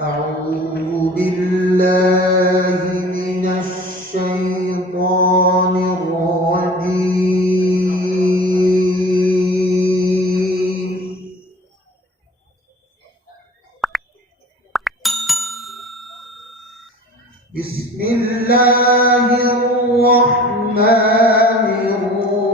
أعوذ بالله من الشيطان الرجيم. بسم الله الرحمن الرحيم.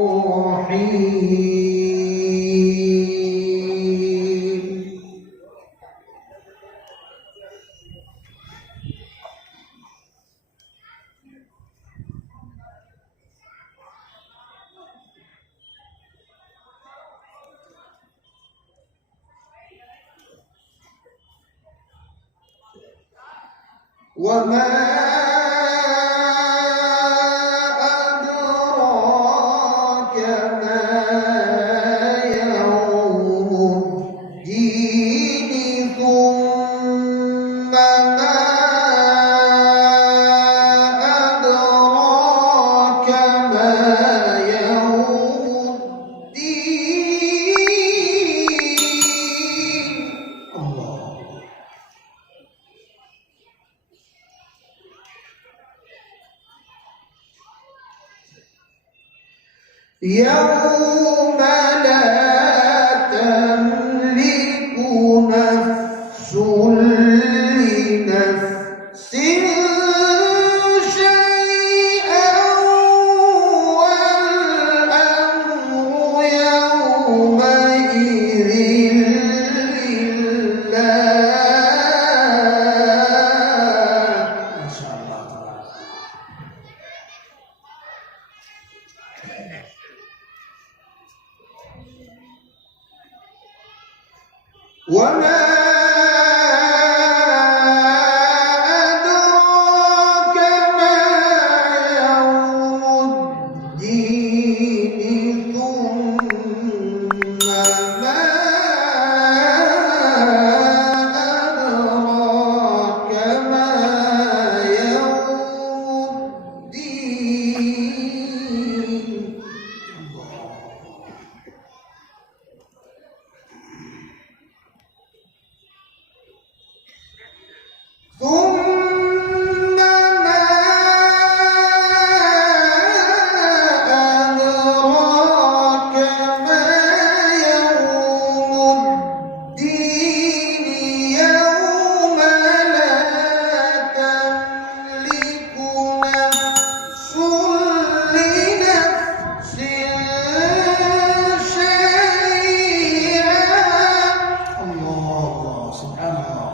وما أدراك ما يوم الدين ثم ما أدراك ما يوم الدين. الله. يوم لا تملك نفس لنفس شيئا والأمر يومئذ لله. ما شاء الله تبارك. وما أدراك ما يوم الدين ثم ما أدراك ما يوم الدين. ثم ما أدراك ما يوم الدين. يوم لا تملك نفس لنفس شيئا. الله سبحان الله.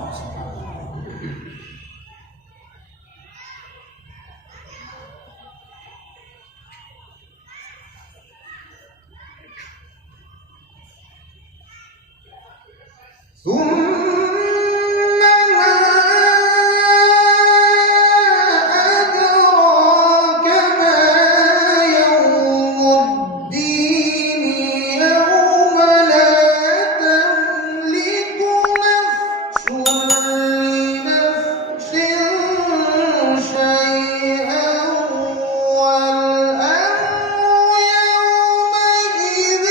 ثم ما أدراك ما يوم الدين. يوم لا تملك نفس لنفس شيئا والأمر يومئذ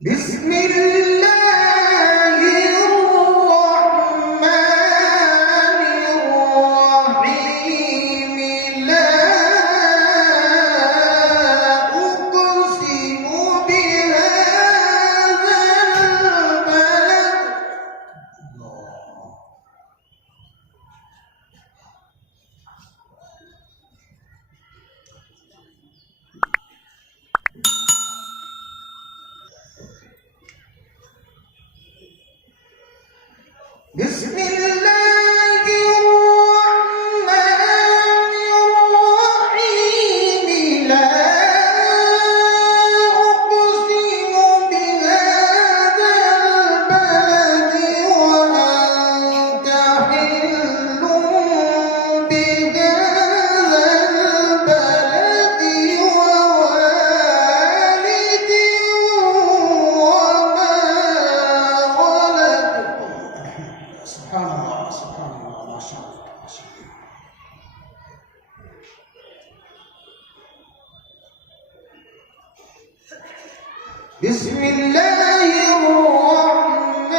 بسم الله الرحمن الرحيم. لا أقسم بهذا البلد. بسم الله الرحمن الرحيم. لا أقسم بهذا البلد وأنت حل بهذا البلد بسم الله الرحمن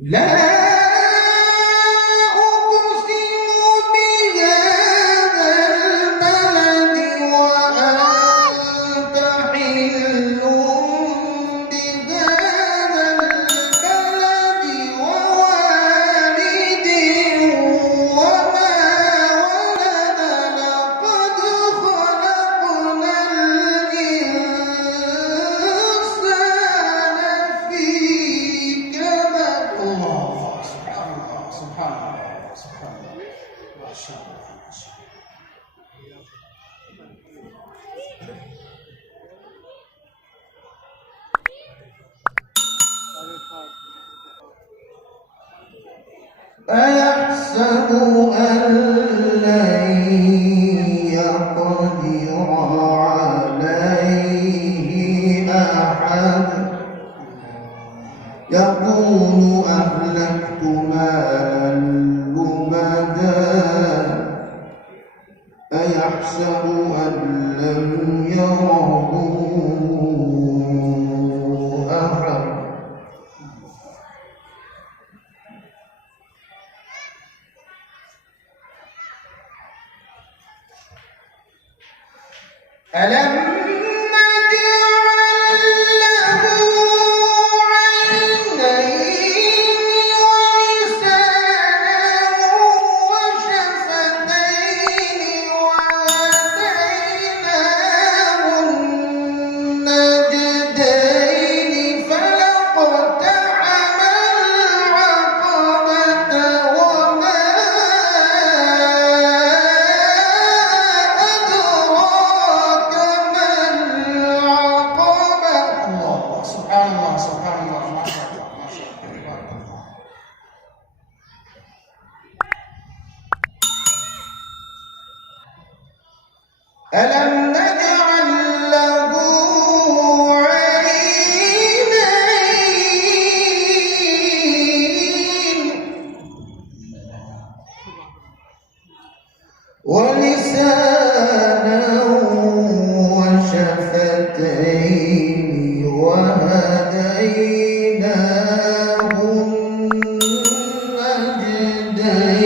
لا أيحسب أن لن يقدر عليه أحد يقول أهلكت مالا لبدا أيحسب أن لم يره أحد ألم نجعل له عينين ولسانا وشفتين وهديناه النجدين فلاقتحم العقبة وما ألم نجعل له عينين ولسانا وشفتين وهديناه النجدين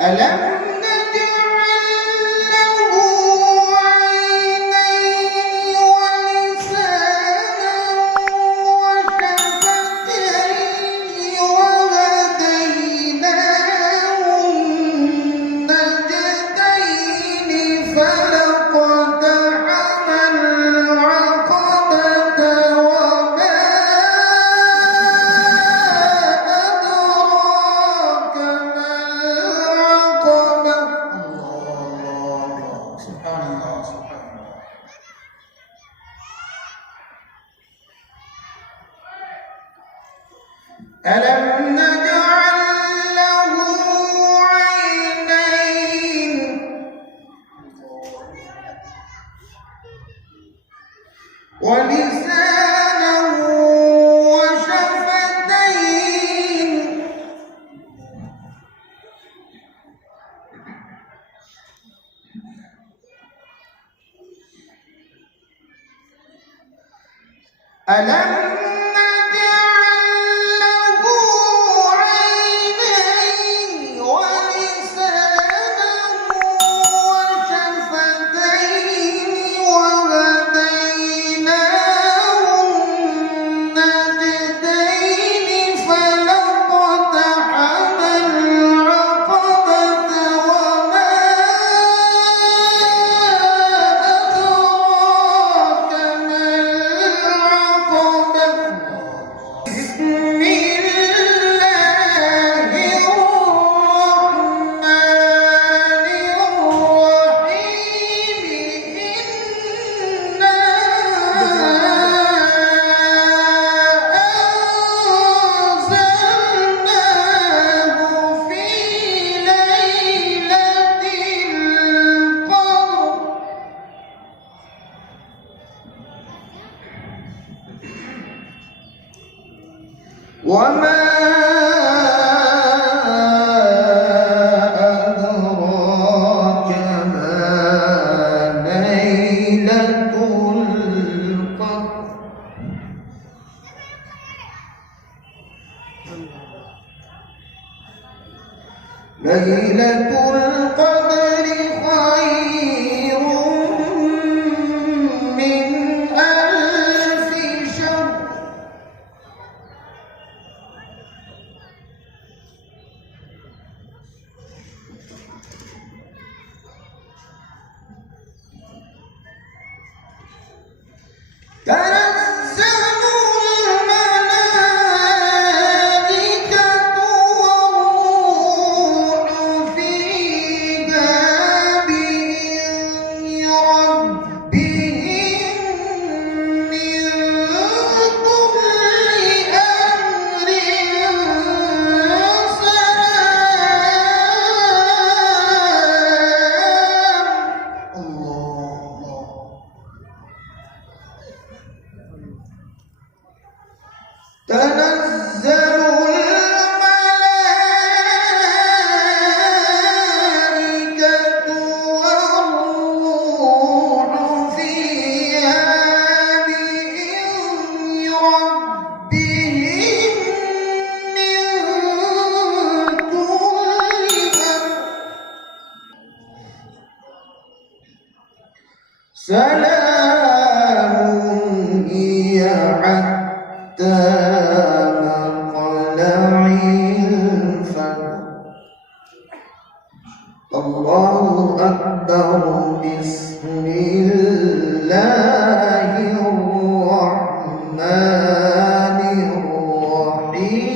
ألم نجعل له عينين ولسانا وشفتين وهديناه النجدين فلاقتحم العقبة وما أدراك ما العقبة سبحان الله سبحان الله ألم نجعل له عينين ولسانا وشفتين ألم نجعل له عينين ولسانا وشفتين وهديناه النجدين فلاقتحم العقبة وما أدراك ما العقبة القدر خير من ألف شهر تنزل الملائكة والروح فيها بإذن ربهم من كل أمر سلام. الله. تنزل الملائكة والروح فيها بإذن ربهم من كل أمر سلام هي حتى مطلع الفجر. الله أكبر. بسم الله الرحمن الرحيم.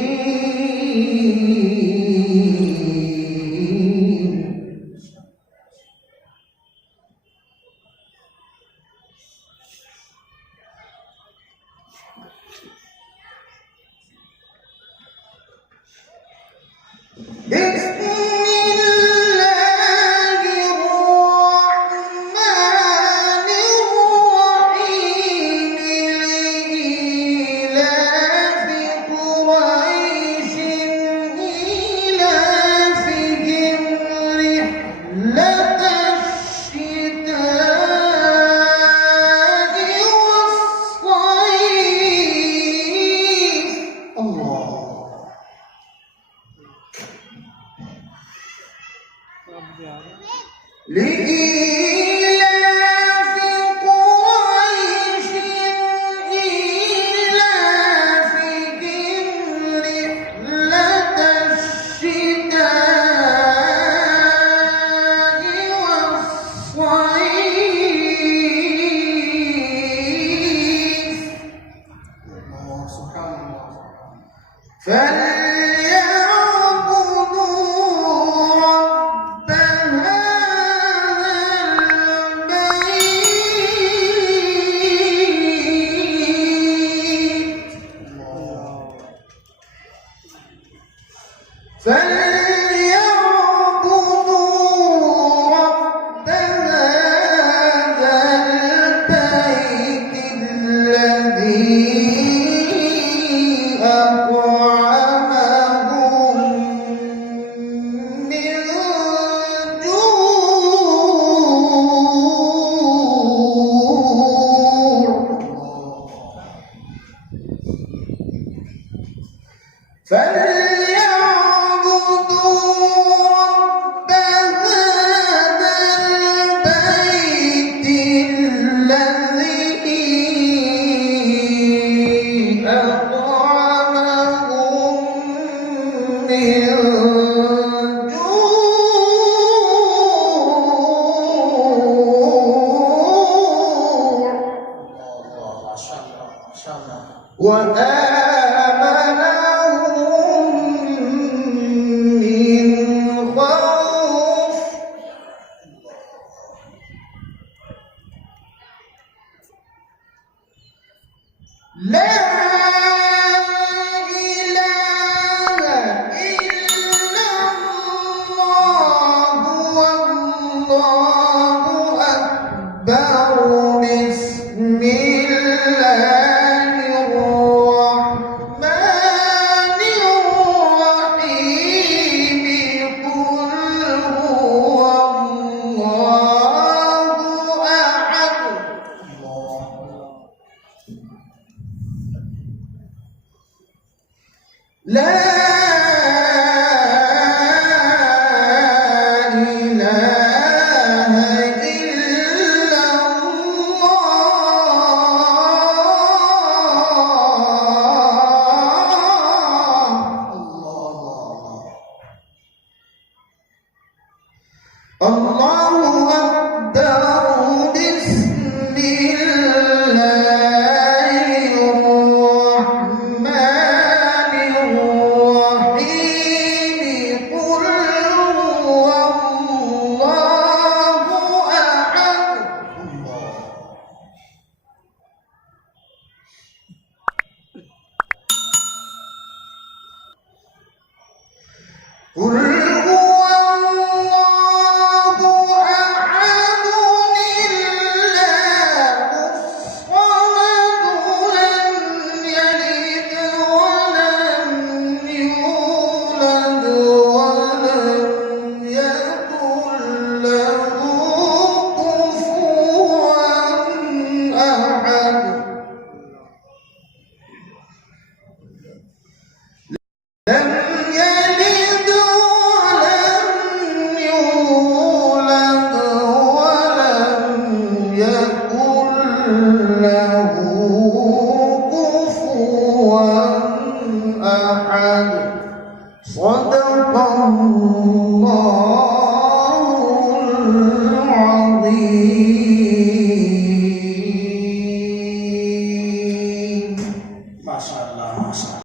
بسم الله الرحمن الرحيم. لإيلاف قريش إيلافهم رحلة الشتاء والصيف. الله. لإيلاف قريش إيلافهم رحلة الشتاء والصيف. سبحان الله. فليعبدوا رب هذا البيت. فليعبدوا رب هذا البيت الذي أطعمهم من جوع. فليعبدوا رب هذا البيت الذي أطعمهم من جوع وآمنهم من خوف. لا إله إلا الله والله أكبر. بسم الله الرحمن الله أكبر. بسم الله الرحمن الرحيم. قل هو الله أحد. قل هو الله أحد. الله الصمد. لم يلد ولم يولد ولم يكن له كفوا أحد. لم يلد ولم يولد ولم يكن